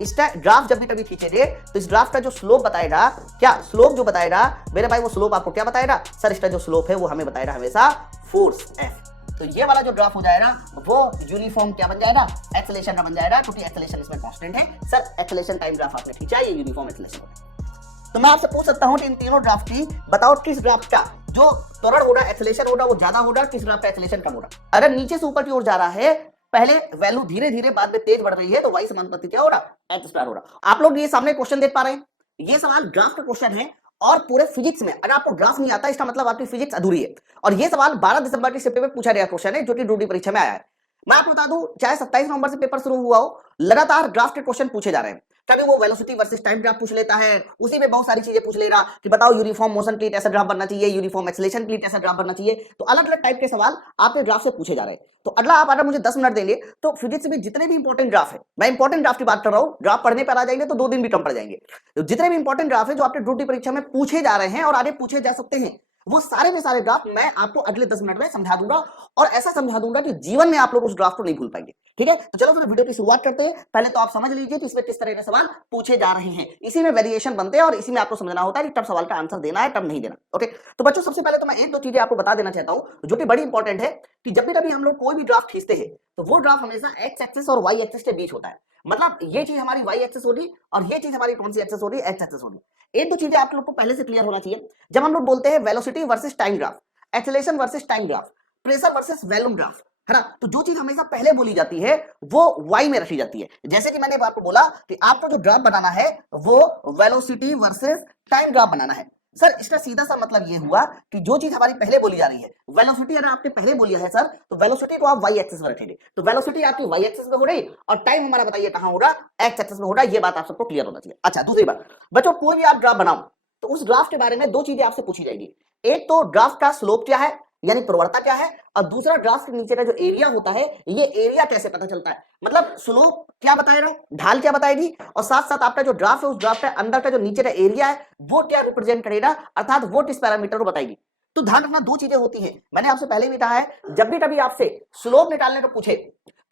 इस ग्राफ जब भी कभी खींचेंगे तो इस ग्राफ का जो स्लोप बताएगा, क्या स्लोप जो बताएगा मेरे भाई, वो स्लोप आपको क्या बताएगा सर, इसका जो स्लोप है वो हमें बताएगा हमेशा फोर्स एफ। तो ये वाला जो ग्राफ हो जाएगा वो यूनिफॉर्म क्या बन जाएगा, एक्सेलरेशन का बन जाएगा, क्योंकि एक्सेलरेशन इसमें कांस्टेंट है। सर एक्सेलरेशन टाइम ग्राफ आपने खींचा, ये यूनिफॉर्म एक्सेलरेशन। तो मैं आपसे पूछ सकता हूं इन तीनों ग्राफ की बताओ किस ग्राफ का जो त्वरण होगा, एक्सेलरेशन होगा वो ज्यादा होगा, किस ग्राफ का एक्सेलरेशन कम होगा। अगर नीचे से ऊपर की ओर जा रहा है, पहले वैल्यू धीरे धीरे बाद में तेज बढ़ रही है, तो वाई समानुपाती क्या होगा, एच स्क्वायर होगा। आप लोग ये सामने क्वेश्चन देख पा रहे हैं, ये सवाल ग्राफ का क्वेश्चन है और पूरे फिजिक्स में अगर आपको ग्राफ नहीं आता इसका मतलब आपकी फिजिक्स अधूरी है। और ये सवाल 12 दिसंबर की शिफ्ट में पूछा गया क्वेश्चन है जो कि ड्यूटी परीक्षा में आया है। मैं आपको बता दूं चाहे 27 नवंबर से पेपर शुरू हुआ हो, लगातार ग्राफ के क्वेश्चन पूछे जा रहे हैं। कभी वो वेलोसिटी वर्सेस टाइम ग्राफ पूछ लेता है, उसी में बहुत सारी चीजें पूछ लेगा कि बताओ यूनिफॉर्म मोशन के लिए कैसा ग्राफ बनना चाहिए, यूनिफॉर्म एक्सेलरेशन के लिए कैसा ग्राफ बनना चाहिए। तो अलग अलग टाइप के सवाल आपके ग्राफ से पूछे जा रहे हैं। तो अगला आप अगर मुझे 10 मिनट देंगे तो फिजिक्स में जितने भी इंपॉर्टेंट ग्राफ है, मैं इंपॉर्टेंट ग्राफ की बात कर रहा हूं, ग्राफ पढ़ने पर आ जाएंगे तो 2 दिन भी कम पड़ जाएंगे। तो जितने भी इंपॉर्टेंट ग्राफ है जो आपके ड्यूटी परीक्षा में पूछे जा रहे हैं और आगे पूछे जा सकते हैं, वो सारे में सारे ग्राफ मैं आपको अगले 10 मिनट में समझा दूंगा, और ऐसा समझा दूंगा कि जीवन में आप लोग उस ग्राफ को नहीं भूल पाएंगे। ठीक है, तो चलो फिर वीडियो की शुरुआत करते हैं। पहले तो आप समझ लीजिए कि इसमें किस तरह के सवाल पूछे जा रहे हैं, इसी में वेरिएशन बनते हैं और इसी में आपको समझना होता है कि कब सवाल का आंसर देना है कब नहीं देना। ओके, तो बच्चों सबसे पहले तो मैं एक दो चीजें आपको बता देना चाहता हूं जो कि बड़ी इंपॉर्टेंट है कि जब भी कभी हम लोग कोई भी ग्राफ खींचते हैं तो वो ग्राफ हमेशा एक्स एक्सिस और वाई एक्सिस के बीच होता है। मतलब ये चीज हमारी वाई एक्सिस होगी और ये चीज हमारी कौन सी एक्सिस होगी, एक्स एक्सिस होगी। एक दो चीजें आप लोग को पहले से क्लियर होना चाहिए। जब हम लोग बोलते हैं velocity versus time graph, acceleration versus time graph, pressure versus volume graph, है ना, तो जो चीज हमेशा पहले बोली जाती है वो वाई में रखी जाती है। जैसे कि मैंने आपको बोला कि आपको जो ग्राफ बनाना है वो वेलोसिटी वर्सेस टाइम ग्राफ बनाना है। सर इसका सीधा सा मतलब ये हुआ कि जो चीज हमारी पहले बोली जा रही है, वेलोसिटी अगर आपने पहले बोली है सर, तो वेलोसिटी को आप वाई एक्सिस में रखेंगे, तो वेलोसिटी आपकी वाई एक्सिस में हो रही और टाइम हमारा बताइए कहां होगा, एक्स एक्सिस में होगा। ये बात आप सबको क्लियर होना चाहिए। अच्छा, दूसरी बात बच्चों, कोई भी आप ग्राफ बनाओ तो उस ग्राफ के बारे में दो चीजें आपसे पूछी जाएगी। एक तो ग्राफ का स्लोप क्या है, यानी प्रवणता क्या है, और दूसरा ग्राफ के नीचे का जो एरिया होता है, ये एरिया कैसे पता चलता है। मतलब स्लोप क्या बताएगा, ढाल क्या बताएगी, और साथ साथ आपका जो ग्राफ है उस ग्राफ के अंदर का जो नीचे का एरिया है वो क्या रिप्रेजेंट करेगा, अर्थात वो किस पैरामीटर को बताएगी। तो ध्यान रखना दो चीजें होती हैं। मैंने आपसे पहले भी कहा है जब भी कभी आपसे स्लोप निकालने को पूछे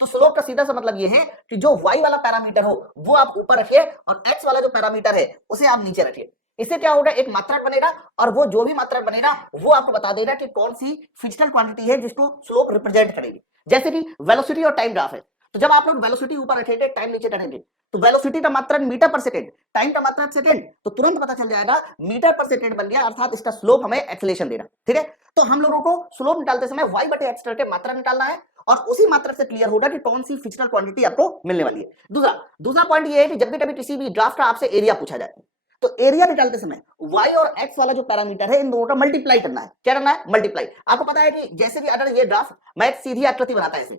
तो स्लोप का सीधा सा मतलब ये है कि जो y वाला पैरामीटर हो वो आप ऊपर रखिए और x वाला जो पैरामीटर है उसे आप नीचे रखिए। इससे क्या होगा, एक मात्रक बनेगा और वो जो भी मात्रक बनेगा वो आपको बता देगा कि कौन सी फिजिकल क्वांटिटी है जिसको स्लोप रिप्रेजेंट करेगी। जैसे कि वेलोसिटी और टाइम ग्राफ है, तो जब आप लोग वेलोसिटी ऊपर रखेंगे टाइम नीचे रखेंगे तो वेलोसिटी का मात्रक मीटर पर सेकंड, टाइम का मात्रक सेकंड, तो तुरंत पता चल जाएगा मीटर पर सेकंड बन गया, अर्थात इसका स्लोप हमें एक्सेलरेशन देगा। ठीक है, तो हम लोगों को स्लोप निकालते समय y बटे x करके मात्रा निकालना है और उसी मात्रा से क्लियर होगा कि कौन सी फिजिकल क्वांटिटी आपको मिलने वाली है। दूसरा पॉइंट ये है कि जब भी कभी किसी भी ग्राफ का आपसे एरिया पूछा जाए तो एरिया निकालते समय y और x वाला जो पैरामीटर है इन दोनों का मल्टीप्लाई करना है। क्या करना है, मल्टीप्लाई। आपको पता है कि जैसे कि अगर ये ग्राफ मैं एक सीधी आकृति बनाता है ऐसे,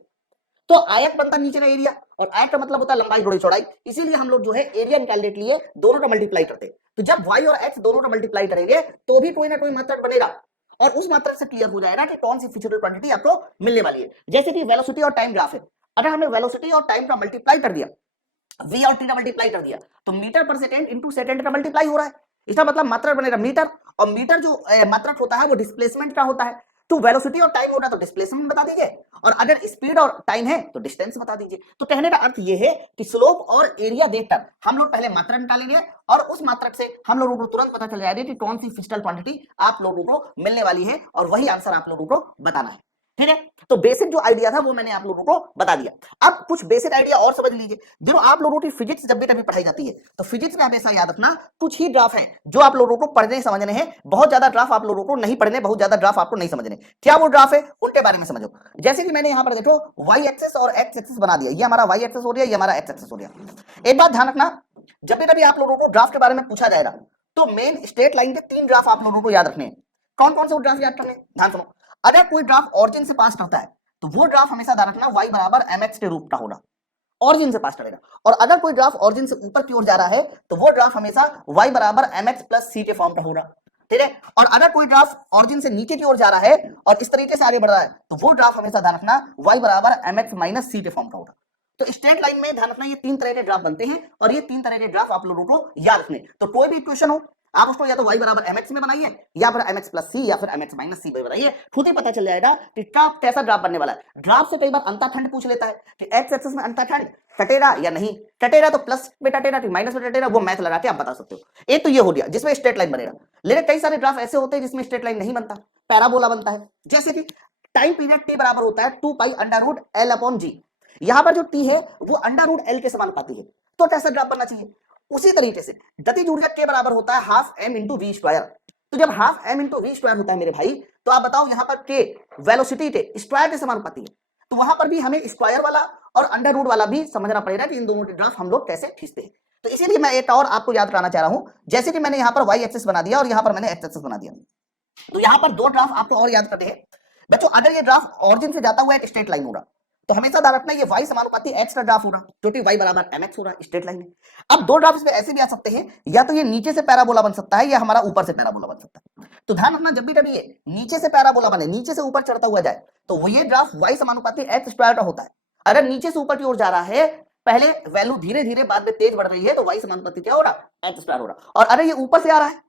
तो आयत बनता नीचे का एरिया, और आयत का मतलब होता है लंबाई जोड़ी चौड़ाई, इसीलिए हम लोग जो है एरिया निकालने के लिए दोनों का मल्टीप्लाई करते हैं। तो जब y और x दोनों का मल्टीप्लाई करेंगे तो भी कोई ना कोई मात्रक बनेगा और उस मात्रक से क्लियर हो जाएगा कि कौन सी फिजिकल क्वांटिटी आपको मिलने वाली है। जैसे कि वेलोसिटी और टाइम ग्राफ है, अगर हमने वेलोसिटी और टाइम का मल्टीप्लाई कर दिया, v और t का मल्टीप्लाई कर दिया, तो मीटर पर सेकंड इंटू सेकंड का मल्टीप्लाई हो रहा है, इसका मतलब मात्रक बनेगा मीटर, और मीटर जो मात्रक होता है वो डिस्प्लेसमेंट का होता है। तो वेलोसिटी और टाइम होगा तो डिस्प्लेसमेंट बता दीजिए, और अगर स्पीड और टाइम है तो डिस्टेंस बता दीजिए। तो कहने का अर्थ ये है कि स्लोप और एरिया देखकर हम लोग पहले मात्रक निकालेंगे और उस मात्रक से हम लोगों को तुरंत पता चल जाएगा कि कौन सी फिजिकल क्वांटिटी आप लोगों को मिलने वाली है, और वही आंसर आप लोगों को बताना है। ठीक है, तो बेसिक जो आइडिया था वो मैंने आप लोगों को बता दिया। अब कुछ बेसिक आइडिया और समझ लीजिए। देखो आप लोगों की फिजिक्स जब भी कभी पढ़ाई जाती है तो फिजिक्स में हमेशा याद रखना कुछ ही ग्राफ हैं जो आप लोगों को पढ़ने समझने हैं, बहुत ज्यादा ग्राफ आप लोगों को नहीं पढ़ने, बहुत ज्यादा ग्राफ आपको नहीं समझने। क्या वो ग्राफ है उनके बारे में समझो। जैसे कि मैंने यहाँ पर देखो वाई एक्सिस और एक्स एक्सिस बना दिया, ये हमारा वाई एक्सिस हो गया, ये हमारा एक्स एक्सिस हो गया। एक बात ध्यान रखना, जब भी कभी आप लोगों को ग्राफ के बारे में पूछा जाएगा तो मेन स्ट्रेट लाइन के 3 ग्राफ आप लोगों को याद रखने हैं। कौन कौन से ग्राफ याद करने, ध्यान सुनो। अगर कोई ग्राफ ऑरिजिन से पास करता है तो वो ग्राफ हमेशा ध्यान रखना y बराबर mx के रूप का होगा, ऑरिजिन से पास करेगा। और अगर कोई ग्राफ ऑरिजिन से ऊपर की ओर जा रहा है तो वो ग्राफ हमेशा y बराबर mx प्लस c के फॉर्म का होगा। ठीक है, और अगर कोई ग्राफ ऑरिजिन से नीचे की ओर जा रहा है और इस तरीके से आगे बढ़ रहा है तो वो ग्राफ हमेशा ध्यान रखना y बराबर mx माइनस c के फॉर्म का होगा। तो स्ट्रेट लाइन में ध्यान रखना ये 3 तरह के ग्राफ बनते हैं और ये 3 तरह के ग्राफ आप लोगों को याद रखने। तो कोई भी इक्वेशन हो, आप उसको या तो y बराबर mx में बनाइए या फिर mx प्लस सी या फिर mx माइनस सी में बनाइए, खुद ही पता चल जाएगा कि ग्राफ कैसा ग्राफ बनने वाला है। ग्राफ से कई बार अंतःखंड पूछ लेता है कि x एक्सिस में अंतःखंड कटेगा या नहीं कटेगा, तो प्लस में कटेगा कि माइनस में कटेगा, वो मैथ लगा के आप बता सकते हो। एक तो ये हो गया जिसमें स्ट्रेट लाइन बनेगा, लेकिन कई सारे ग्राफ ऐसे होते हैं जिसमें स्ट्रेट लाइन नहीं बनता, पैराबोला बनता है। जैसे कि टाइम पीरियड t बराबर होता है 2 pi under root L upon G, यहां पर जो t है वो अंडर रूट एल के समानुपाती है, तो कैसा ग्राफ बनना चाहिए। उसी तरीके से गतिज ऊर्जा के बराबर होता है half m into v square, तो जब half m into v square होता है मेरे भाई, तो आप बताओ यहाँ पर के वेलोसिटी के स्क्वायर के समानुपाती है, तो वहां पर भी हमें स्क्वायर वाला और अंडर रूट वाला भी समझना पड़ेगा कि इन दोनों के ग्राफ हम लोग कैसे खींचते हैं। तो इसीलिए मैं एक और आपको याद कराना चाह रहा हूं, जैसे कि मैंने यहाँ पर वाई एक्सिस बना दिया और यहाँ पर मैंने एक्स एक्सिस बना दिया, तो यहाँ पर दो ग्राफ आपको और याद करते हैं बच्चों। अगर ये ग्राफ ऑरिजिन से जाता हुआ एक स्ट्रेट लाइन होगा तो हमेशा ध्यान रखना ये y समानुपाती x का ग्राफ होगा, क्योंकि y बराबर mx हो रहा है स्ट्रेट लाइन में। अब दो ग्राफ इसमें ऐसे भी आ सकते हैं, या तो ये नीचे से पैराबोला बन सकता है या हमारा ऊपर से पैराबोला बन सकता है। तो ध्यान रखना जब भी कभी ये नीचे से पैराबोला बने, नीचे से ऊपर चढ़ता हुआ जाए, तो वो ये ग्राफ y समानुपाती x स्क्वायर का होता है। अगर नीचे से ऊपर की ओर जा रहा है, पहले वैल्यू धीरे धीरे बाद में तेज बढ़ रही है, तो y समानुपाती क्या हो रहा x स्क्वायर हो रहा। और अरे ये ऊपर से आ रहा है,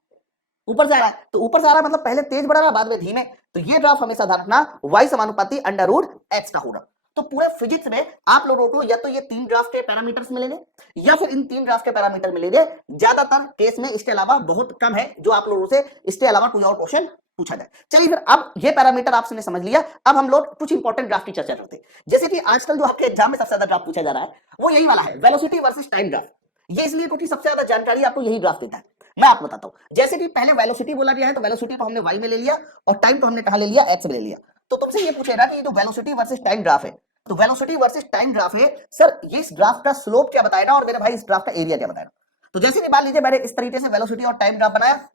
ऊपर से आ रहा है, तो ऊपर से आ रहा है मतलब पहले तेज बढ़ रहा है बाद में धीमे, तो ये ग्राफ हमेशा ध्यान रखना y समानुपाती अंडर रूट x का होगा। तो पूरे फिजिक्स में आप लोगों को या तो ये तीन ग्राफ के पैरामीटर्स मिलेंगे या फिर इन तीन ग्राफ के पैरामीटर मिलेंगे, ज्यादातर केस में इसके अलावा बहुत कम है जो आप लोगों से इसके अलावा कोई और क्वेश्चन पूछा जाए। चलिए फिर अब ये पैरामीटर आपने समझ लिया, अब हम लोग कुछ इंपॉर्टेंट ग्राफ की चर्चा करते हैं। जैसे कि आजकल जो आपके एग्जाम में सबसे ज्यादा ग्राफ पूछा जा रहा है वो यही वाला है, वेलोसिटी वर्सेस टाइम ग्राफ। ये इसलिए क्योंकि सबसे ज्यादा जानकारी आपको यही ग्राफ देता है। मैं आपको बताता हूं, जैसे कि पहले वेलोसिटी बोला गया है, तो वेलोसिटी को हमने y में ले लिया और टाइम को हमने कहां ले लिया, x में ले लिया। तो तुमसे ये पूछेगा कि ये जो वेलोसिटी वर्सेस टाइम ग्राफ है, तो वेलोसिटी वर्सेस टाइम ग्राफ है सर, ये इस ग्राफ का स्लोप क्या बताएगा और मेरे भाई इस ग्राफ का एरिया क्या बताएगा। तो जैसे कि मान लीजिए मैंने इस तरीके से वेलोसिटी और टाइम ग्राफ बनाया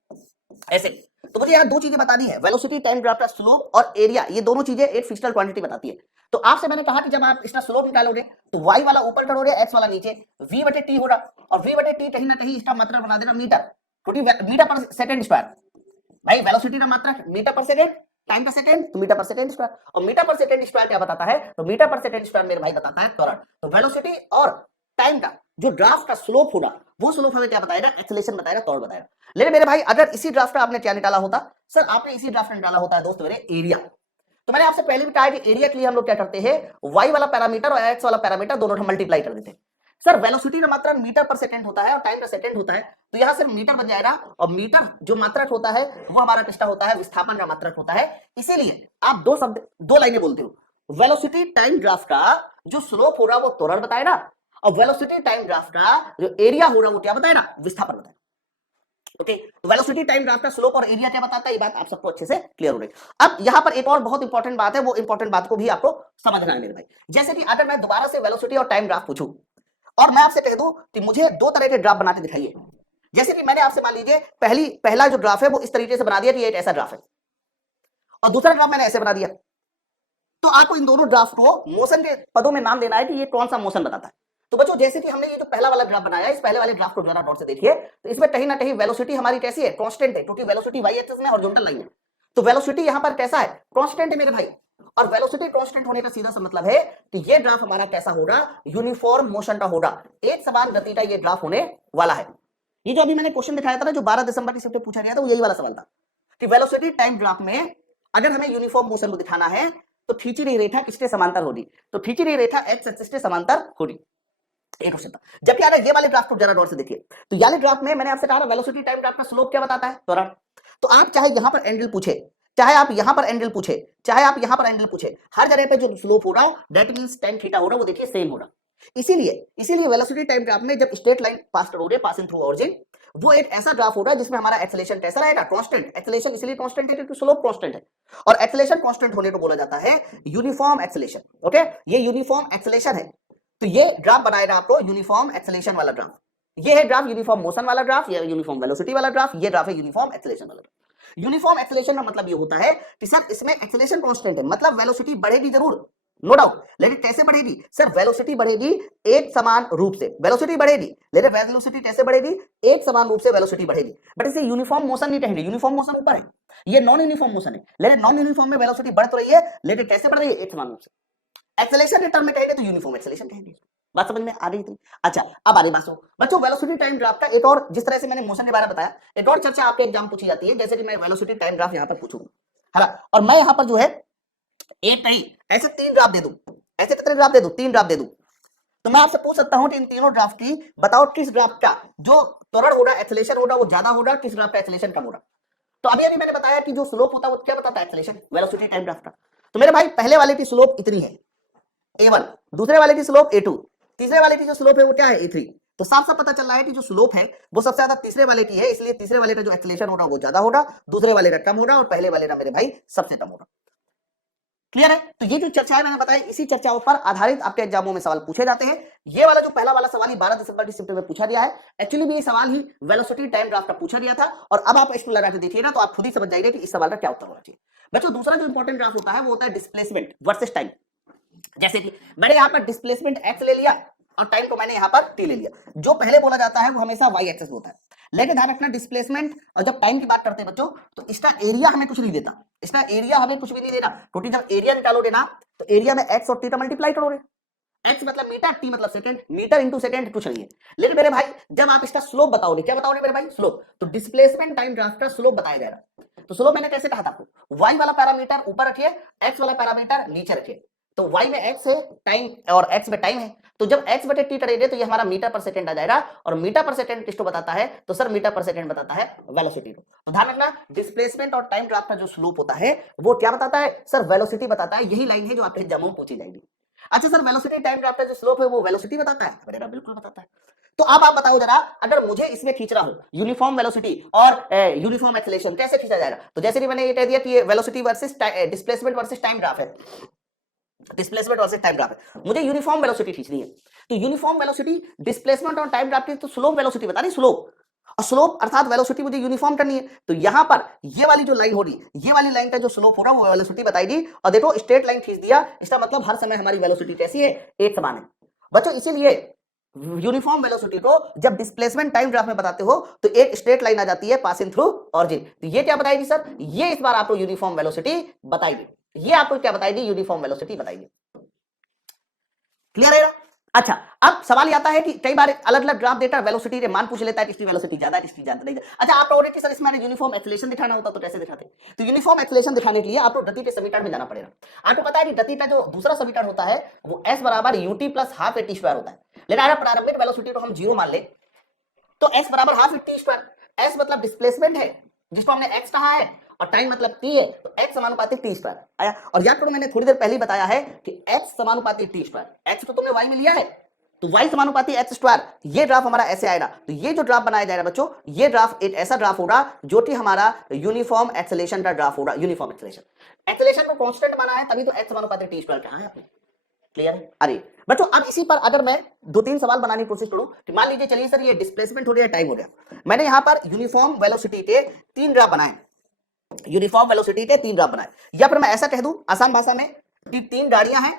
ऐसे, तो मुझे यहाँ दो चीजें बतानी है, वेलोसिटी टाइम ग्राफ का स्लोप और एरिया, ये दोनों चीजें एक फिजिकल क्वांटिटी बताती है। तो आपसे मैंने कहा कि जब आप इसका स्लोप निकालोगे तो y वाला ऊपर करोगे, x वाला नीचे, v बटे t होगा, और v बटे t कहीं ना कहीं इसका मात्रा बना देना मीटर, क्योंकि मीटर पर सेकंड स्क्वायर, भाई वेलोसिटी का मात्रा मीटर पर सेकंड, टाइम का सेकंड तो मीटर पर सेकंड स्क्वायर, और मीटर पर सेकंड स्क्वायर क्या बताता है, तो मीटर पर सेकंड स्क्वायर मेरे भाई बताता है त्वरण। तो वेलोसिटी और टाइम का जो ग्राफ का स्लोप होगा वो स्लोप हमें क्या बताएगा, एक्सेलरेशन बताएगा, त्वरण बताएगा। लेकिन मेरे भाई अगर इसी ग्राफ का आपने क्या निकाला होता, सर आपने इसी ग्राफ का निकाला होता है दोस्त मेरे एरिया। तो मैंने आपसे पहले भी कहा कि एरिया के लिए हम लोग क्या करते हैं, y वाला पैरामीटर और x वाला पैरामीटर दोनों को मल्टीप्लाई कर देते हैं। सर वेलोसिटी का मात्रा मीटर पर सेकंड होता है और टाइम का सेकंड होता है, तो यहां सिर्फ मीटर बन जाएगा, और मीटर जो मात्रक होता है वो हमारा किसका होता है, विस्थापन का मात्रक होता है। इसीलिए आप दो लाइनें बोलते हो, वेलोसिटी टाइम ग्राफ का जो स्लोप हो रहा वो त्वरण बताएगा, और वेलोसिटी टाइम ग्राफ का जो एरिया हो रहा वो क्या बताएगा, विस्थापन बताएगा। ओके, तो वेलोसिटी टाइम ग्राफ का स्लोप और एरिया क्या बताता है, ये बात आप सबको अच्छे से क्लियर हो गई। अब यहां पर एक और बहुत इंपॉर्टेंट बात है, वो इंपॉर्टेंट बात को भी आपको समझना है मेरे भाई। जैसे कि अगर मैं दोबारा से वेलोसिटी और टाइम ग्राफ पूछूं और मैं आपसे कह दूं कि मुझे दो तरह के ग्राफ बनाते दिखाइए, जैसे कि मैंने आपसे मान लीजिए पहला जो ग्राफ है वो इस तरीके से बना दिया कि ये एक ऐसा ग्राफ है, और दूसरा ग्राफ मैंने ऐसे बना दिया, तो आपको इन दोनों ग्राफ को मोशन के पदों में नाम देना है कि ये कौन सा मोशन बताता है। तो बच्चों जैसे कि हमने ये जो पहला वाला ग्राफ बनाया, इस पहले वाले ग्राफ को जरा नोट से देखिए, तो इसमें कहीं ना कहीं वेलोसिटी हमारी कैसी है, कांस्टेंट है, क्योंकि वेलोसिटी वाई एक्सिस में हॉरिजॉन्टल लाइन है, तो वेलोसिटी यहां पर कैसा है, कांस्टेंट है मेरे भाई। और वेलोसिटी कांस्टेंट होने का सीधा सा मतलब है कि ये ग्राफ हमारा कैसा होगा, यूनिफॉर्म मोशन का होगा, एक समान गति का ये ग्राफ होने वाला है। ये जो अभी मैंने क्वेश्चन दिखाया था ना, जो 12 दिसंबर की शिफ्ट में पूछा गया था, वो यही वाला सवाल था कि वेलोसिटी टाइम ग्राफ में अगर हमें यूनिफॉर्म मोशन को दिखाना है तो खींची गई रेखा किसके समांतर होगी, तो खींची गई रेखा एक्स एक्सिस के समांतर होगी। एक क्वेश्चन था। जबकि अगर ये वाले ग्राफ को जरा गौर से देखिए, तो ये वाले ग्राफ में मैंने आपसे कहा वेलोसिटी टाइम ग्राफ का स्लोप क्या बताता है, त्वरण। तो आप चाहे यहां पर एंगल पूछे, चाहे आप यहां पर एंगल पूछे, चाहे आप यहां पर एंगल पूछे, हर जगह पे जो स्लोप हो रहा है दैट मींस tan थीटा हो रहा है, वो देखिए सेम हो रहा। इसीलिए वेलोसिटी टाइम ग्राफ में जब स्ट्रेट लाइन पास करोगे पासिंग थ्रू ऑरिजिन, वो एक ऐसा ग्राफ होगा जिसमें हमारा एक्सेलरेशन कैसा रहेगा, कांस्टेंट। एक्सेलरेशन इसलिए कांस्टेंट है क्योंकि स्लोप कांस्टेंट है, और एक्सेलरेशन कांस्टेंट होने को बोला जाता है यूनिफॉर्म एक्सेलरेशन। ओके, ये यूनिफॉर्म एक्सेलरेशन है, तो ये ग्राफ बनाएगा आपको यूनिफॉर्म एक्सेलरेशन वाला ग्राफ। ये है ग्राफ यूनिफॉर्म मोशन वाला ग्राफ, ये यूनिफॉर्म वेलोसिटी वाला ग्राफ, ये ग्राफ है यूनिफॉर्म एक्सेलरेशन वाला ग्राफ। यूनिफॉर्म एक्सेलरेशन का मतलब ये होता है कि सर इसमें एक्सेलरेशन कांस्टेंट है, मतलब वेलोसिटी बढ़ेगी जरूर, नो डाउट, लेकिन कैसे बढ़ेगी, सर वेलोसिटी बढ़ेगी एक समान रूप से, वेलोसिटी बढ़ेगी, लेकिन वेलोसिटी कैसे बढ़ेगी, एक समान रूप से वेलोसिटी बढ़ेगी। बट इसे यूनिफॉर्म मोशन नहीं कहेंगे, यूनिफॉर्म मोशन ऊपर है, ये नॉन यूनिफॉर्म मोशन है, लेकिन नॉन यूनिफॉर्म में वेलोसिटी बढ़ तो रही है, लेकिन कैसे बढ़ रही है, एक समान रूप से। एक्सेलरेशन के टर्म में कहेंगे तो यूनिफॉर्म एक्सेलरेशन कहेंगे। बात समझ में आ रही थी? अच्छा, अब आ रही बात बच्चों वेलोसिटी टाइम ग्राफ का एक और, जिस तरह से मैंने मोशन के बारे में बताया, एक और चर्चा आपके एग्जाम पूछी जाती है, जैसे कि मैं वेलोसिटी टाइम ग्राफ यहाँ पर पूछूंगा, है ना, और मैं यहाँ पर जो है एक नहीं ऐसे 3 ग्राफ दे दूं, ऐसे कितने ग्राफ दे दूं? 3 ग्राफ दे दूं, तो मैं आपसे पूछ सकता हूं कि इन तीनों ग्राफ की बताओ किस ग्राफ का जो त्वरण होगा, एक्सेलेरेशन होगा वो ज्यादा होगा, किस ग्राफ का एक्सेलेरेशन कम होगा। तो अभी अभी मैंने बताया कि जो स्लोप होता है वो क्या बताता है? एक्सेलेरेशन, वेलोसिटी टाइम ग्राफ का। तो मेरे भाई पहले वाले की स्लोप इतनी है a1, दूसरे वाले की स्लोप a2, तीसरे वाले की जो स्लोप है वो क्या है? a3। तो साफ साफ पता चल रहा है कि जो स्लोप है वो सबसे ज्यादा तीसरे वाले की है, इसलिए तीसरे वाले का जो एक्सेलेरेशन होगा वो ज्यादा होगा, दूसरे वाले का कम होगा, और पहले वाले का मेरे भाई सबसे कम होगा। क्लियर है? तो ये जो चर्चा है मैंने बताया, इसी चर्चाओं पर आधारित आपके एग्जामों में सवाल पूछे जाते हैं। ये वाला जो पहला वाला सवाल 12 दिसंबर की शिफ्ट में पूछा गया है, एक्चुअली भी ये सवाल ही वेलोसिटी टाइम ग्राफ का पूछा गया था, और अब आप इसको लगा के देखिए ना तो आप खुद ही समझ जाएंगे कि इस सवाल का क्या उत्तर होना चाहिए। बच्चों दूसरा जो इंपॉर्टेंट ग्राफ होता है वो होता है डिस्प्लेसमेंट वर्सेस टाइम। जैसे कि मैंने यहाँ पर डिस्प्लेसमेंट एक्स ले लिया और टाइम को मैंने यहाँ पर टी ले लिया, जो पहले बोला जाता है वो हमेशा वाई एक्सेस होता है, लेकिन ध्यान रखना डिस्प्लेसमेंट और जब टाइम की बात करते हैं बच्चों तो इसका एरिया हमें कुछ नहीं देता, इसका एरिया हमें कुछ भी नहीं देना, क्योंकि जब एरिया निकालोगे ना तो एरिया में एक्स और टी का मल्टीप्लाई करोगे, एक्स मतलब मीटर, टी मतलब सेकंड, मीटर इंटू सेकंड कुछ नहीं है। लेकिन मेरे भाई जब आप इसका स्लोप बताओगे, क्या बताओगे मेरे भाई? स्लोप। तो डिस्प्लेसमेंट टाइम ग्राफ का स्लोप बताया जाएगा। तो स्लोप मैंने कैसे कहा था आपको, वाई वाला पैरामीटर ऊपर रखिए, एक्स वाला पैरामीटर नीचे रखिए। तो y में x है टाइम और x में टाइम है, तो जब x बटे t करेंगे तो ये हमारा मीटर पर सेकंड आ जाएगा, और मीटर पर सेकंड किसको बताता है? तो सर मीटर पर सेकंड बताता है वेलोसिटी को। तो ध्यान रखना डिस्प्लेसमेंट और टाइम ग्राफ का जो स्लोप होता है वो क्या बताता है? सर वेलोसिटी बताता है। यही लाइन है जो आपके एग्जाम में पूछी जाएगी। अच्छा सर वेलोसिटी टाइम ग्राफ का जो स्लोप है वो वेलोसिटी बताता है? बेटा बिल्कुल बताता है। तो अब आप बताओ जरा, अगर मुझे इसमें खींचना हो यूनिफॉर्म वेलोसिटी और यूनिफॉर्म एक्सेलरेशन, कैसे खींचा जाएगा? तो जैसे कि मैंने ये कह दिया कि ये velocity versus displacement versus time graph है, डिस्प्लेसमेंट वर्सेस टाइम ग्राफ है, मुझे यूनिफॉर्म वेलोसिटी खींचनी है। तो यूनिफॉर्म वेलोसिटी डिस्प्लेसमेंट और टाइम ग्राफ की तो स्लोप वेलोसिटी बता रही, स्लोप और स्लोप अर्थात वेलोसिटी मुझे यूनिफॉर्म करनी है। तो यहां पर ये वाली जो लाइन हो रही, ये वाली लाइन का जो स्लोप हो रहा है वो वेलोसिटी बताएगी। और देखो स्ट्रेट लाइन खींच दिया, इसका मतलब हर समय हमारी वेलोसिटी कैसी है? एक समान है बच्चों। इसीलिए यूनिफॉर्म वेलोसिटी को जब डिस्प्लेसमेंट टाइम ग्राफ में बताते हो तो एक स्ट्रेट लाइन आ जाती है पासिंग थ्रू ऑरिजिन। तो ये क्या बताएगी सर? ये इस बार आपको यूनिफॉर्म वेलोसिटी बताएगी। ये आपको क्या बताएगी? यूनिफॉर्म वेलोसिटी बताएगी। क्लियर है ना? अच्छा अब सवाल ये आता है कि कई बार अलग अलग ग्राफ देता है, वेलोसिटी के मान पूछ लेता है, किसकी वेलोसिटी ज्यादा है किसकी ज्यादा नहीं। अच्छा आप कहोगे कि सर इसमें यूनिफॉर्म एक्सेलरेशन दिखाना होता तो कैसे दिखाते? तो यूनिफॉर्म एक्सेलरेशन दिखाने के लिए आपको गति के समीकरण में जाना पड़ेगा। आपको पता है कि गति का जो दूसरा समीकरण होता है वो s बराबर ut plus half at square होता है। लेकिन अगर प्रारंभिक वेलोसिटी को हम 0 मान ले तो s बराबर हाफ at स्क्वायर। s मतलब डिस्प्लेसमेंट है जिसको हमने x कहा है, और टाइम मतलब t है, तो x समानुपाती t स्क्वायर आया। और याद करो मैंने थोड़ी देर पहले बताया है कि x समानुपाती t स्क्वायर, x तो तुमने y में लिया है तो y समानुपाती x स्क्वायर, ये ग्राफ हमारा ऐसे आएगा। तो ये जो ग्राफ बनाया जाएगा बच्चों, ये ग्राफ एक ऐसा ग्राफ होगा जो कि हमारा यूनिफॉर्म एक्सेलरेशन का ग्राफ होगा। यूनिफॉर्म एक्सेलरेशन को कांस्टेंट माना है तभी तो x समानुपाती t स्क्वायर कहा है आपने। क्लियर है? अरे बच्चों अब इसी पर अगर मैं 2-3 सवाल बनाने की कोशिश करूं तो मान लीजिए, चलिए सर ये डिस्प्लेसमेंट हो गया, टाइम हो गया, मैंने यहां पर यूनिफॉर्म वेलोसिटी के 3 ग्राफ बनाए, यूनिफॉर्म वेलोसिटी के 3 ग्राफ बनाए, या फिर मैं ऐसा कह दूं आसान भाषा में कि 3 गाड़ियां हैं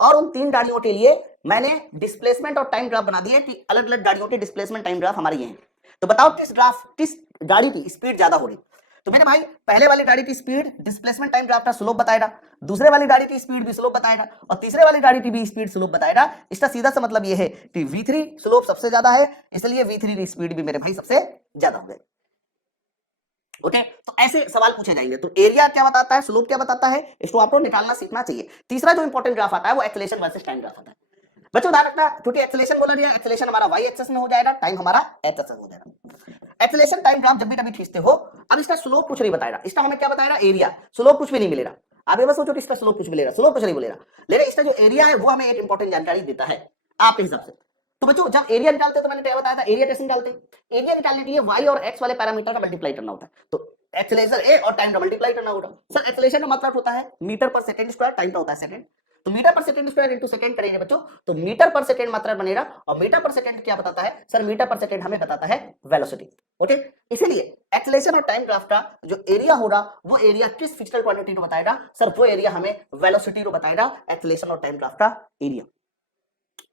और उन 3 गाड़ियों के लिए मैंने डिस्प्लेसमेंट और टाइम ग्राफ बना दिए कि अलग अलग गाड़ियों के डिस्प्लेसमेंट टाइम ग्राफ हमारे ये हैं। तो बताओ किस गाड़ी की स्पीड ज्यादा हो रही? तो मेरे भाई पहले वाली गाड़ी की स्पीड डिस्प्लेसमेंट टाइम ग्राफ का स्लोप बताएगा, दूसरे वाली गाड़ी की स्पीड भी स्लोप बताएगा, और तीसरे वाली गाड़ी की भी स्पीड स्लोप बताएगा। इसका सीधा सा मतलब ये है कि v3 स्लोप सबसे ज्यादा है, इसलिए v3 की स्पीड भी मेरे भाई सबसे ज्यादा हो गई। ओके तो ऐसे सवाल पूछे जाएंगे। तो एरिया क्या बताता है, स्लोप क्या बताता है, इसको आपको निकालना सीखना चाहिए। तीसरा जो इंपॉर्टेंट ग्राफ आता है वो एक्सेलरेशन वर्सेस टाइम ग्राफ आता है। बच्चों ध्यान रखना, क्योंकि एक्सेलरेशन बोला गया, एक्सेलरेशन हमारा y एक्सेस में हो जाएगा, टाइम हमारा x एक्सेस हो जाएगा। एक्सेलरेशन टाइम ग्राफ जब भी कभी खींचते हो, अब इसका स्लोप कुछ नहीं बताएगा, इसका हमें क्या बताएगा? एरिया। स्लोप कुछ भी नहीं मिलेगा। आप ये बस सोचो कि इसका स्लोप कुछ मिलेगा, स्लोप कुछ नहीं मिलेगा, लेकिन इसका जो एरिया है वो हमें एक इंपॉर्टेंट जानकारी देता है आपके हिसाब से। तो बच्चों जब एरिया निकालते हैं तो मैंने क्या बताया था, एरिया कैसे निकालते हैं? एरिया निकालने के लिए y और x वाले पैरामीटर का मल्टीप्लाई करना होता है। तो एक्सेलरेशन a और टाइम का मल्टीप्लाई करना होगा। सर एक्सेलरेशन का मतलब होता है मीटर पर सेकंड स्क्वायर, टाइम का होता है सेकंड, तो मीटर पर सेकंड स्क्वायर इनटू सेकंड करेंगे बच्चों तो मीटर पर सेकंड मात्रा बनेगा। और मीटर पर सेकंड क्या बताता है? सर मीटर पर सेकंड हमें बताता है वेलोसिटी। ओके इसीलिए एक्सेलरेशन और टाइम ग्राफ का जो एरिया होगा वो एरिया किस फिजिकल क्वांटिटी को बताएगा? सर वो एरिया हमें वेलोसिटी को बताएगा, एक्सेलरेशन और टाइम ग्राफ का एरिया।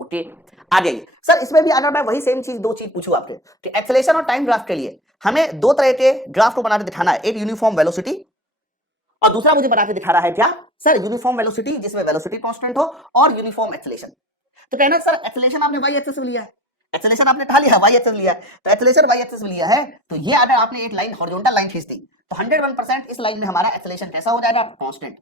ओके आ जाइए सर, इसमें भी अगर मैं वही सेम चीज दो चीज पूछूं आपसे कि एक्सेलरेशन और टाइम ग्राफ के लिए हमें 2 तरह के ग्राफ को बनाकर दिखाना है, एक यूनिफॉर्म वेलोसिटी और दूसरा मुझे बना के दिखा रहा है क्या? सर यूनिफॉर्म वेलोसिटी जिसमें वेलोसिटी कांस्टेंट हो, और यूनिफॉर्म एक्सेलरेशन। तो कहना सर एक्सेलरेशन आपने वाई एक्सिस में लिया है, एक्सेलरेशन आपने कहा लिया वाई एक्सिस लिया है, तो एक्सेलरेशन वाई एक्सिस में लिया है, तो ये अगर आपने एक लाइन हॉरिजॉन्टल लाइन खींच दी तो 101% इस लाइन में हमारा एक्सेलरेशन कैसा हो जाएगा, कांस्टेंट।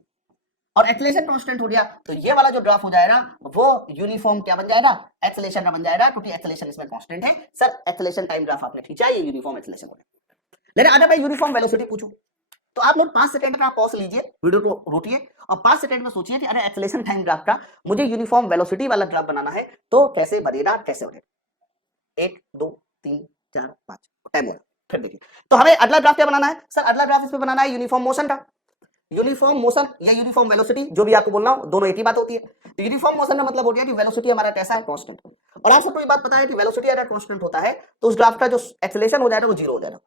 और एक्सेलरेशन कांस्टेंट हो गया तो ये वाला जो ग्राफ हो जाएगा वो यूनिफॉर्म क्या बन जाएगा, एक्सेलरेशन का बन जाएगा, क्योंकि एक्सेलरेशन इसमें कांस्टेंट है। सर एक्सेलरेशन टाइम ग्राफ आपने खींचा, ये यूनिफॉर्म एक्सेलरेशन हो गया। लेकिन अगर मैं यूनिफॉर्म वेलोसिटी पूछूं तो आप लोग 5 सेकंड का पॉज लीजिए, वीडियो को रोकिए और 5 सेकंड में सोचिए कि अरे एक्सेलरेशन टाइम ग्राफ का मुझे यूनिफॉर्म वेलोसिटी वाला ग्राफ बनाना है तो कैसे बनेगा, कैसे बनेगा। 1 2 3 4 5 टाइम हो रहा। फिर देखिए तो हमें अगला ग्राफ क्या बनाना है, सर अगला ग्राफ इस पे बनाना है यूनिफॉर्म मोशन का। यूनिफॉर्म मोशन या यूनिफॉर्म वेलोसिटी जो भी आपको बोलना हो, दोनों एक ही बात होती है। तो यूनिफॉर्म मोशन का मतलब हो गया कि वेलोसिटी हमारा कैसा है, कांस्टेंट। और आप सबको ये बात पता है कि वेलोसिटी अगर कांस्टेंट होता है तो उस ग्राफ का जो एक्सेलरेशन हो जाएगा वो जीरो हो जाएगा।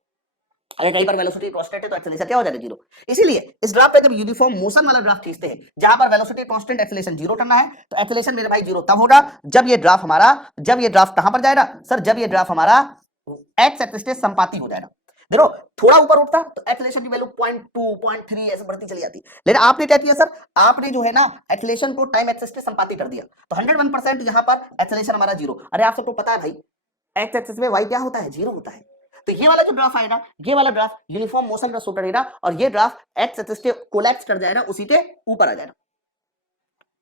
अगर कई बार वेलोसिटी कांस्टेंट है तो एक्सेलरेशन क्या हो जाएगा, जीरो। इसीलिए इस ग्राफ पे जब यूनिफॉर्म मोशन वाला ग्राफ खींचते हैं जहां पर वेलोसिटी कांस्टेंट एक्सेलरेशन जीरो करना है, तो एक्सेलरेशन मेरे भाई जीरो तब होगा जब ये ग्राफ कहां पर जाएगा, सर जब ये ग्राफ हमारा एक्स एक्सिस से संपाती हो जाएगा। देखो थोड़ा ऊपर उठता तो एक्सेलरेशन की वैल्यू 0.2 0.3 ऐसे बढ़ती चली जाती, लेकिन आपने क्या किया सर, आपने जो है ना एक्सेलरेशन को टाइम एक्सिस के संपाती कर दिया, तो 101% यहां पर एक्सेलरेशन हमारा जीरो। अरे आप सबको पता है भाई एक्स एक्सिस में वाई क्या होता है, जीरो होता है। तो ये वाला जो ग्राफ आएगा, ये वाला ग्राफ यूनिफॉर्म मोशन का शो करेगा और ये ग्राफ एक्स एक्सिस से कोलैप्स कर जाएगा, उसी के ऊपर आ जाएगा।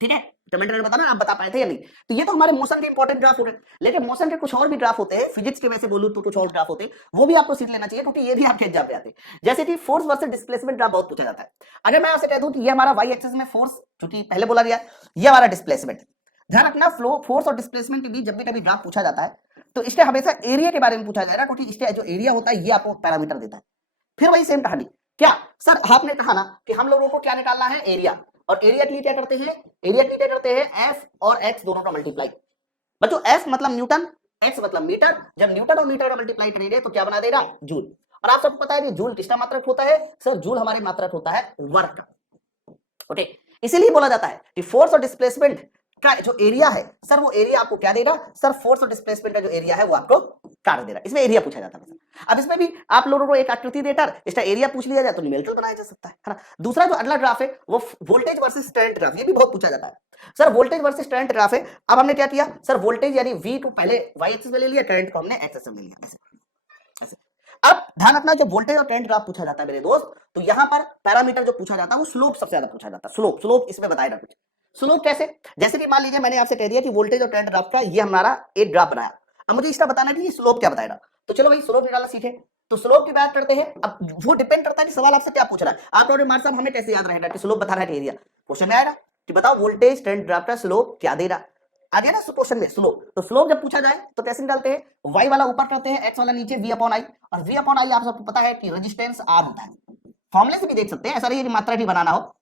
ठीक है, कमेंट करके बताना आप बता पाए थे या नहीं। तो ये तो हमारे मोशन के इंपॉर्टेंट ग्राफ हो गए, लेकिन मोशन के कुछ और भी ग्राफ होते हैं, फिजिक्स के वैसे बोलूं तो कुछ और ग्राफ होते हैं, वो भी आपको सीख लेना चाहिए क्योंकि ये भी आपके एग्जाम में आते हैं। जैसे कि फोर्स वर्सेस डिस्प्लेसमेंट ग्राफ बहुत पूछा जाता है। अगर मैं आपसे कह दूं कि ये हमारा वाई एक्सिस में फोर्स, क्योंकि पहले बोला गया ये हमारा डिस्प्लेसमेंट, ध्यान रखना फ्लो फोर्स और डिस्प्लेसमेंट के बीच जब भी कभी ग्राफ पूछा जाता है तो इसके हमेशा एरिया के बारे में पूछा जाएगा, क्योंकि इसके जो एरिया होता है ये आपको पैरामीटर देता है। फिर वही सेम कहानी, क्या सर आपने कहा ना कि हम लोगों को क्या निकालना है, एरिया, और एरिया के लिए क्या करते हैं, एरिया के लिए क्या करते हैं, एफ और एक्स दोनों का मल्टीप्लाई। बच्चों एफ मतलब न्यूटन, एक्स मतलब मीटर, जब न्यूटन और मीटर का मल्टीप्लाई करेंगे तो क्या बना देगा, जूल। और आप सबको पता है कि जूल किसका मात्रक होता है, सर जूल हमारे मात्रक होता है वर्क का। ओके, इसीलिए बोला जाता है कि फोर्स और डिस्प्लेसमेंट का जो एरिया है, सर वो एरिया आपको क्या देगा, सर फोर्स और डिस्प्लेसमेंट का जो एरिया है वो आपको कार्य देगा। इसमें एरिया पूछा जाता है। अब इसमें भी आप लोगों को एक आकृति देकर इसका एरिया पूछ लिया जाए तो न्यूमेरिकल बनाया जा सकता है ना। दूसरा जो अगला ग्राफ है वो वोल्टेज वर्सेस करंट ग्राफ, ये भी बहुत पूछा जाता है। Sir voltage versus current graph है। अब हमने क्या किया, सर वोल्टेज यानी V को पहले y एक्सिस में ले लिया, करंट को हमने x एक्सिस में लिया, ऐसे। अब ध्यान रखना जब वोल्टेज और करंट ग्राफ पूछा जाता है मेरे दोस्त, तो यहां पर पैरामीटर जो पूछा जाता है वो स्लोप सबसे ज्यादा पूछा जाता है। स्लोप इसमें बताएगा कुछ। स्लोप कैसे, जैसे कि मान लीजिए मैंने आपसे कह दिया कि वोल्टेज और करंट ग्राफ का ये हमारा एक ग्राफ बनाया, अब मुझे इसका बताना है कि ये स्लोप क्या बताएगा। तो चलो भाई स्लोप निकालना सीखे। तो स्लोप की बात करते हैं। अब वो डिपेंड करता है कि सवाल आपसे क्या पूछ रहा है। आप लोग मार साहब हमें कैसे याद रहेगा कि स्लोप बता रहा है एरिया, क्वेश्चन में आएगा कि बताओ वोल्टेज करंट ग्राफ का स्लोप क्या दे रहा, आ गया ना क्वेश्चन में स्लोप। तो स्लोप जब पूछा जाए तो कैसे निकालते हैं, y वाला ऊपर करते हैं, x वाला नीचे, v/i। और v/i आप सबको पता है कि रेजिस्टेंस r होता है, फॉर्मूले से भी देख सकते हैं, ऐसा नहीं है मात्रा भी बनाना हो।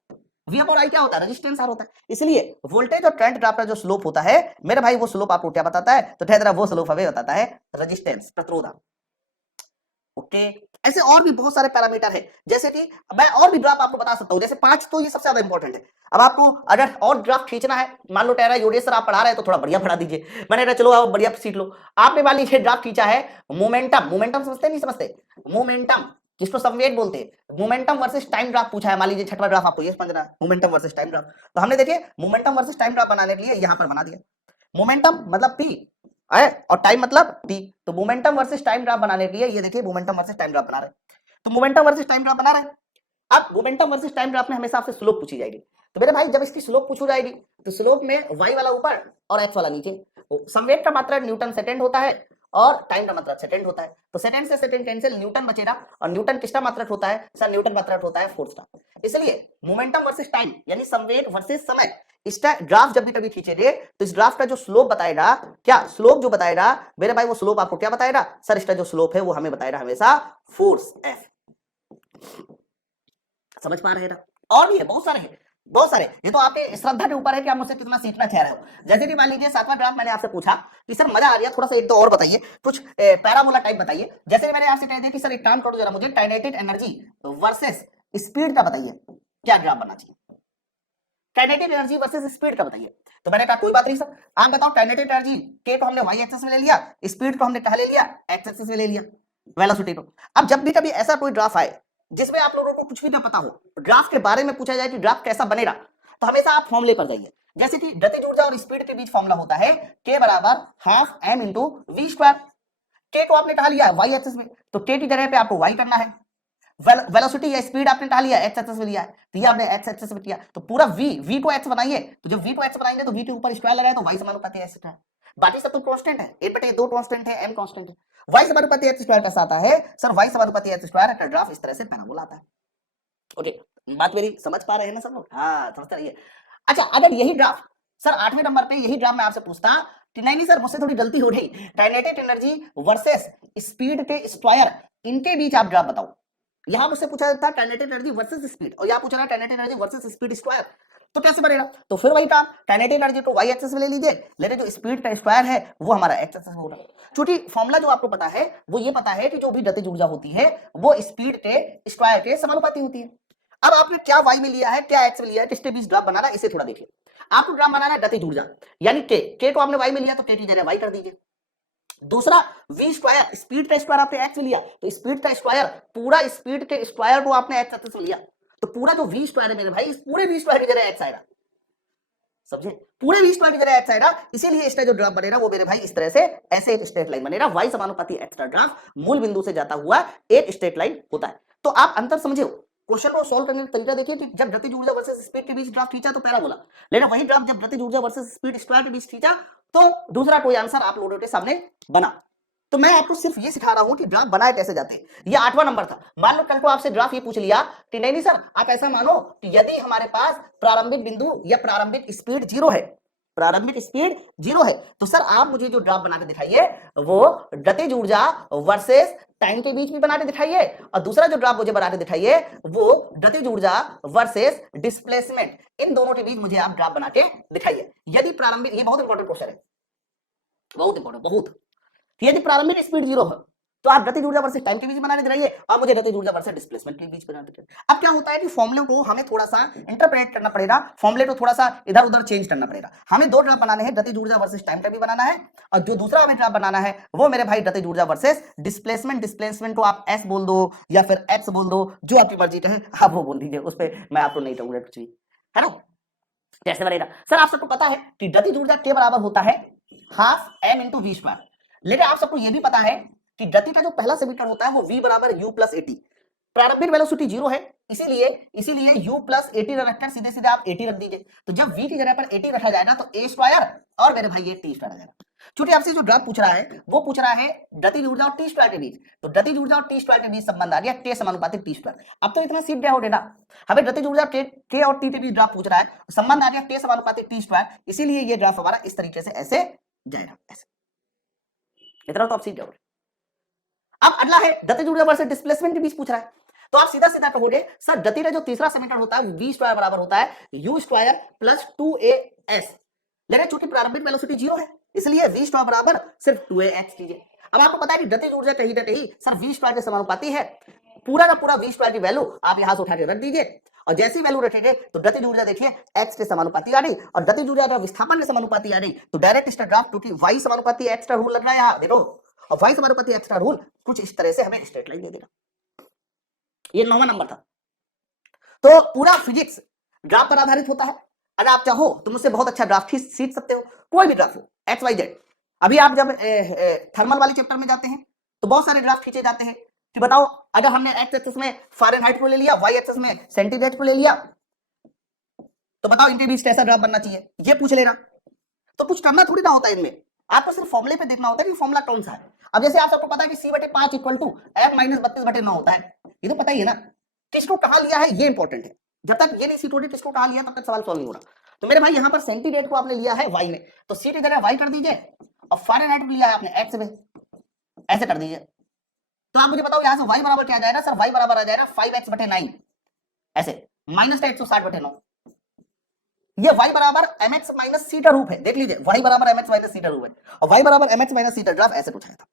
v/i क्या होता है, रेजिस्टेंस r होता है। इसलिए वोल्टेज और करंट ग्राफ का जो स्लोप होता है मेरे भाई, वो स्लोप आपको क्या बताता है, तो ठहरा वो स्लोप हमें बताता है रेजिस्टेंस, प्रतिरोध। ओके, ऐसे और भी बहुत सारे पैरामीटर है, जैसे कि मैं और भी ग्राफ आपको बता सकता हूं, जैसे 5 तो ये सबसे ज्यादा इंपॉर्टेंट है। अब आपको अगर और ग्राफ खींचना है, मान लो टेरा योगेश सर आप पढ़ा रहे हैं तो थोड़ा बढ़िया पढ़ा दीजिए, मैंने कहा चलो आप बढ़िया सीख लो। आपने मान लीजिए ग्राफ खींचा है मोमेंटम, मोमेंटम समझते नहीं समझते, मोमेंटम किसको संवेग बोलते हैं, मोमेंटम वर्सेस टाइम ग्राफ पूछा है। मान लीजिए छठवां ग्राफ आपको ये समझना है, मोमेंटम वर्सेस टाइम ग्राफ। तो हमने देखिए मोमेंटम वर्सेस टाइम ग्राफ बनाने के लिए यहां पर बना दिया, मोमेंटम मतलब p है और टाइम मतलब t। तो मोमेंटम वर्सेस टाइम ग्राफ बनाने के लिए ये देखिए मोमेंटम वर्सेस टाइम ग्राफ बना रहे हैं। तो मोमेंटम वर्सेस टाइम ग्राफ बना रहे हैं। अब मोमेंटम वर्सेस टाइम ग्राफ में हमेशा आपसे स्लोप पूछी जाएगी। तो मेरे भाई जब इसकी स्लोप पूछी जाएगी तो स्लोप में y वाला ऊपर और x वाला नीचे। संवेग का मात्रा न्यूटन सेकंड होता है और टाइम का मात्रक सेकंड होता है। तो सेकंड से सेकंड कैंसिल, न्यूटन बचेगा। और न्यूटन किसका मात्रक होता है, सर न्यूटन मात्रक होता है फोर्स का। इसलिए मोमेंटम वर्सेस टाइम यानी संवेग वर्सेस समय, इसका ग्राफ जब भी कभी खींचेंगे तो इस ग्राफ का जो स्लोप बताएगा, क्या स्लोप जो बताएगा मेरे भाई, वो स्लोप आपको क्या बताएगा, सर इसका जो स्लोप है वो हमें बताएगा हमेशा फोर्स एफ। समझ पा रहे हैं? और भी है, बहुत सारे हैं, बहुत सारे। ये तो आपके श्रद्धा के ऊपर है कि आप मुझसे कितना सीखना चाह रहे हो। जैसे कि मान लीजिए 7वां ग्राफ मैंने आपसे पूछा कि सर मजा आ रहा है थोड़ा सा, एक तो और बताइए कुछ पैराबोला टाइप बताइए। जैसे मैंने आपसे कह दिया कि सर एक काम करो जरा, मुझे काइनेटिक एनर्जी वर्सेस स्पीड का बताइए, क्या ग्राफ बनना चाहिए, काइनेटिक एनर्जी वर्सेस स्पीड का बताइए। तो मैंने कहा कोई बात नहीं सर, आप बताओ काइनेटिक एनर्जी के को हमने वाई एक्सिस में ले लिया, स्पीड को हमने कहां ले लिया, एक्स एक्सिस में ले लिया, वेलोसिटी को। अब जब भी कभी ऐसा कोई ग्राफ आए जिसमें आप लोगों को कुछ भी ना पता हो, ग्राफ के बारे में पूछा जाए कि ग्राफ कैसा बनेगा, तो हमेशा आप फॉर्मूले पर जाइए। जैसे कि गतिज ऊर्जा और स्पीड के बीच फॉर्मूला होता है k बराबर half m into v square. k को आपने कहा लिया है y एक्सिस में, तो k की जगह पे आपको y करना है। वेलोसिटी या स्पीड आपने कहा लिया x एक्सिस में लिया है, तो ये आपने x एक्सिस में किया, तो पूरा v को x बनाइए, तो जब v को x बनाएंगे तो v के ऊपर स्क्वायर लगाए तो y समानुपाती है x। बाकी सब तो कांस्टेंट है, 1/2 कांस्टेंट है, m कांस्टेंट है। y समानुपाती x स्क्वायर कैसा आता है सर? y समानुपाती x स्क्वायर का ग्राफ इस तरह से पैराबोला आता है। ओके, बात मेरी समझ पा रहे हैं ना सब लोग? हाँ, समझते रहिए। अच्छा, अगर यही ग्राफ सर 8वें नंबर पे यही ग्राफ मैं आपसे पूछता, नहीं सर मुझसे थोड़ी गलती हो गई, काइनेटिक एनर्जी वर्सेस स्पीड के स्क्वायर, इनके बीच आप ग्राफ बताओ। यहां मुझसे पूछा था काइनेटिक एनर्जी वर्सेस स्पीड, और यहां पूछा रहा kinetic energy versus speed square, तो कैसे बनेगा? तो फिर वही काम, काइनेटिक एनर्जी को y एक्सिस में ले लीजिए, लेकिन जो स्पीड का स्क्वायर है वो हमारा x एक्सिस में होगा। क्योंकि फॉर्मूला जो आपको पता है वो ये पता है कि जो भी गतिज ऊर्जा होती है वो स्पीड के स्क्वायर के समानुपाती होती है। अब आपने क्या y में लिया है, क्या x में लिया है, किसके बीच ग्राफ बनाना है, इसे थोड़ा देखिए। आपको ग्राफ बनाना है गतिज ऊर्जा, यानी k को आपने y में लिया तो k की जगह y कर दीजिए। दूसरा v स्क्वायर, स्पीड का स्क्वायर आपने x में लिया, तो स्पीड का स्क्वायर, पूरा स्पीड के स्क्वायर को आपने x एक्सिस में लिया, तो पूरा जो v स्क्वायर है मेरे भाई, इस पूरे v स्क्वायर की जगह x आएगा। समझे? पूरे v स्क्वायर की जगह x आएगा, इसीलिए इसका जो ग्राफ बनेगा वो मेरे भाई इस तरह से ऐसे एक स्ट्रेट लाइन बनेगा। y समानुपाती x का ग्राफ मूल बिंदु से जाता हुआ एक स्ट्रेट लाइन होता है। तो आप अंतर समझे हो? क्वेश्चन को सॉल्व करने का तरीका देखिए कि जब गतिज ऊर्जा वर्सेस स्पीड के बीच ग्राफ खींचा तो पैराबोला, लेकिन वही ग्राफ जब गतिज ऊर्जा वर्सेस स्पीड स्क्वायर के बीच खींचा तो दूसरा कोई आंसर आप लोगों के सामने बना। तो मैं आपको सिर्फ ये सिखा रहा हूं कि ग्राफ बनाए कैसे जाते हैं। ये 8वां नंबर था। मान लो कल को आपसे ग्राफ ये पूछ लिया कि नहीं सर आप ऐसा मानो कि यदि हमारे पास प्रारंभिक बिंदु या प्रारंभिक स्पीड 0 है, प्रारंभिक स्पीड 0 है, तो सर आप मुझे जो ग्राफ बना के दिखाइए वो गतिज ऊर्जा वर्सेस टाइम के बीच भी बना के दिखाइए, और दूसरा जो ग्राफ मुझे बना के दिखाइए वो गतिज ऊर्जा वर्सेस डिस्प्लेसमेंट, इन दोनों के बीच मुझे आप ग्राफ बना के दिखाइए। यदि प्रारंभिक, ये बहुत इंपॉर्टेंट क्वेश्चन है, बहुत इंपॉर्टेंट, बहुत। यदि प्रारंभिक स्पीड 0 है तो आप गतिज ऊर्जा वर्सेस टाइम के बीच बनाने दिखाइए, और मुझे गतिज ऊर्जा वर्सेस डिस्प्लेसमेंट के बीच बनाने दिखाइए। अब क्या होता है कि फॉर्मूले को हमें थोड़ा सा इंटरप्रेट करना पड़ेगा, फॉर्मूले को थोड़ा सा इधर उधर चेंज करना पड़ेगा। हमें दो ग्राफ बनाने हैं, गतिज ऊर्जा वर्सेस टाइम का भी बनाना है, और जो दूसरा हमें ग्राफ बनाना है वो मेरे भाई गतिज ऊर्जा वर्सेस डिस्प्लेसमेंट। डिस्प्लेसमेंट को आप एस बोल दो या फिर एक्स बोल दो, जो आपकी मर्जी कहे आप वो बोल दीजिए, उस पर मैं आपको नहीं कहूंगा कुछ भी, है ना? कैसे बनेगा सर? आप सबको पता है कि गतिज ऊर्जा के बराबर होता है half m into v square, लेकिन आप सबको यह भी पता है कि गति का जो पहला समीकरण होता है वो v बराबर u प्लस 80। प्रारंभिक वेलोसिटी 0 है, इसीलिए u प्लस 80 रखकर सीधे सीधे आप 80 रख दीजिए, तो जब v की जगह पर 80 रखा जाएगा तो a स्क्वायर और मेरे भाई ये t स्क्वायर आ जाएगा। चूंकि आपसे जो ग्राफ पूछ रहा है वो पूछ रहा है गतिज ऊर्जा और टी स्क्वायर के बीच, तो गतिज ऊर्जा और टी स्क्वायर के बीच संबंध आ गया k समानुपाती टी स्क्वायर। अब तो इतना सीख गया हो डेटा, हमें गतिज ऊर्जा k और t के बीच ग्राफ पूछ रहा है, संबंध आ गया k समानुपाती टी स्क्वायर, इसीलिए ये ग्राफ हमारा इस तरीके से ऐसे जाएगा, ऐसे। इतना तो आप सीख जाओगे। अब अगला है गतिज ऊर्जा वर्सेस डिस्प्लेसमेंट के बीच पूछ रहा है, तो आप सीधा सीधा कहोगे सर गति का जो तीसरा समीकरण होता है v स्क्वायर बराबर होता है u स्क्वायर प्लस 2as, लेकिन चूंकि प्रारंभिक वेलोसिटी 0 है इसलिए v स्क्वायर बराबर सिर्फ 2ax कीजिए। अब आपको पता है कि गतिज ऊर्जा कहीं ना कहीं सर v स्क्वायर के समानुपाती है, पूरा का पूरा v स्क्वायर की वैल्यू आप यहां से उठा के रख दीजिए, और जैसी वैल्यू रखेंगे तो गतिज ऊर्जा देखिए x के समानुपाती आ गई, और गतिज ऊर्जा का विस्थापन के समानुपाती आ गई, तो डायरेक्ट इसका ग्राफ क्योंकि y समानुपाती x का रूल लग रहा है यहां देखो, और y समानुपाती x का रूल कुछ इस तरह से हमें स्ट्रेट लाइन दे देगा। ये 9वां नंबर था। तो पूरा फिजिक्स ग्राफ पर आधारित होता है। अगर आप चाहो तो मुझसे बहुत अच्छा ग्राफ सीख सकते हो, कोई भी ग्राफ हो एक्स वाई जेड। अभी आप जब थर्मल वाले चैप्टर में जाते हैं तो बहुत सारे ग्राफ खींचे जाते हैं कि बताओ अगर हमने एक्स एक्सिस में फ़ारेनहाइट को ले लिया, वाई एक्सिस में सेंटीग्रेड को ले लिया, तो बताओ इनके बीच कैसा ग्राफ बनना चाहिए, ये पूछ लेना। तो कुछ करना थोड़ी ना होता है इनमें, आपको सिर्फ फॉर्मूले पे देखना होता है कि फॉर्मूला कौन सा है। अब जैसे आप सबको पता है कि c/5 equal to f minus 32/9 होता है, ये तो पता ही है ना। किसको कहां लिया है ये इंपॉर्टेंट है, जब तक ये नहीं सीट होगी किसको कहां लिया तब तक सवाल सॉल्व नहीं हो रहा। तो मेरे भाई यहाँ पर सेंटीग्रेड को आपने लिया है y में, तो c की जगह y कर दीजिए, और फ़ारेनहाइट को लिया है आपने x में, ऐसे कर दीजिए। तो आप मुझे बताओ यहाँ से y बराबर क्या आ जाएगा सर? y बराबर आ जाएगा 5x/9, ऐसे माइनस का 160/9। ये y बराबर mx माइनस c का रूप है, देख लीजिए y बराबर mx माइनस c का रूप है, और y बराबर mx माइनस c का ग्राफ ऐसे पूछा था,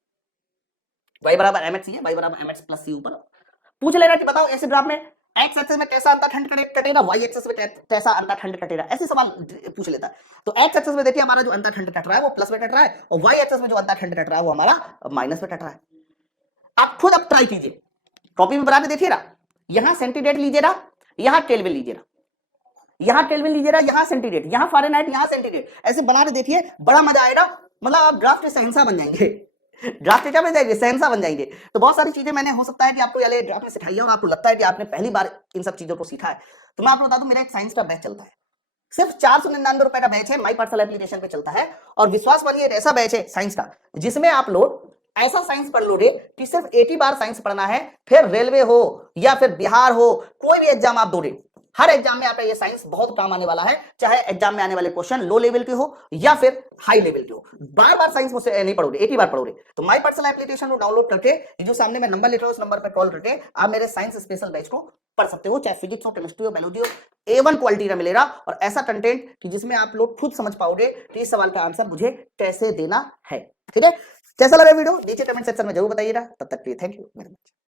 y बराबर mx है, y बराबर mx प्लस c ऊपर पूछ लेना कि बताओ ऐसे ग्राफ में x एक्सिस में कैसा अंतःखंड कटेगा, y एक्सिस में कैसा अंतःखंड कटेगा, ऐसे सवाल पूछ लेता है। तो x एक्सिस में देखिए हमारा जो अंतःखंड कट रहा है वो प्लस में कट रहा है, और y एक्सिस में जो अंतःखंड कट रहा है वो हमारा माइनस में कट रहा है। आप खुद अब ट्राई कीजिए, कॉपी में बना के देखिएगा, यहां सेंटीग्रेड लीजिएगा, यहां केल्विन लीजिएगा, यहाँ केल्विन लीजिएगा, यहाँ सेंटीग्रेड, यहाँ फ़ारेनहाइट, यहाँ सेंटीग्रेड, ऐसे बना के देखिए, बड़ा मजा आएगा। मतलब आप ड्राफ्ट के शहंशाह बन जाएंगे। ड्राफ्ट क्या बन जाएंगे, शहंशाह बन जाएंगे। तो बहुत सारी चीजें मैंने हो सकता है कि आपको ये ड्राफ्ट में सिखाई है और आपको लगता है कि आपने पहली बार इन सब चीजों को सीखा है। तो मैं आपको बता दूं, मेरा एक साइंस का बैच चलता है, सिर्फ 499 रुपए का बैच है, माई पाठशाला एप्लीकेशन पे चलता है। और विश्वास मानिए ऐसा बैच है साइंस का जिसमें आप लोग ऐसा साइंस पढ़ लोगे कि सिर्फ 80 बार साइंस पढ़ना है, फिर रेलवे हो या फिर बिहार हो, कोई भी एग्जाम आप दोगे, हर एग्जाम में आपका ये साइंस बहुत काम आने वाला है। चाहे एग्जाम में आने वाले क्वेश्चन लो लेवल के हो या फिर हाई लेवल के हो, बार बार साइंस मुझसे नहीं पढ़ोगे, 80 बार पढ़ोगे। तो माई पाठशाला एप्लीकेशन को डाउनलोड करके जो सामने मैं नंबर लिख रहा हूं उस नंबर पर कॉल करके आप मेरे साइंस स्पेशल बैच को पढ़ सकते हो, चाहे फिजिक्स हो, केमिस्ट्री हो, बायोलॉजी हो, A1 क्वालिटी का मिलेगा। और ऐसा कंटेंट कि जिसमें आप लोग खुद समझ पाओगे कि इस सवाल का आंसर मुझे कैसे देना है। ठीक है, कैसा लगा वीडियो नीचे कमेंट सेक्शन में जरूर बताइएगा। तब तक के लिए थैंक यू वेरी मच।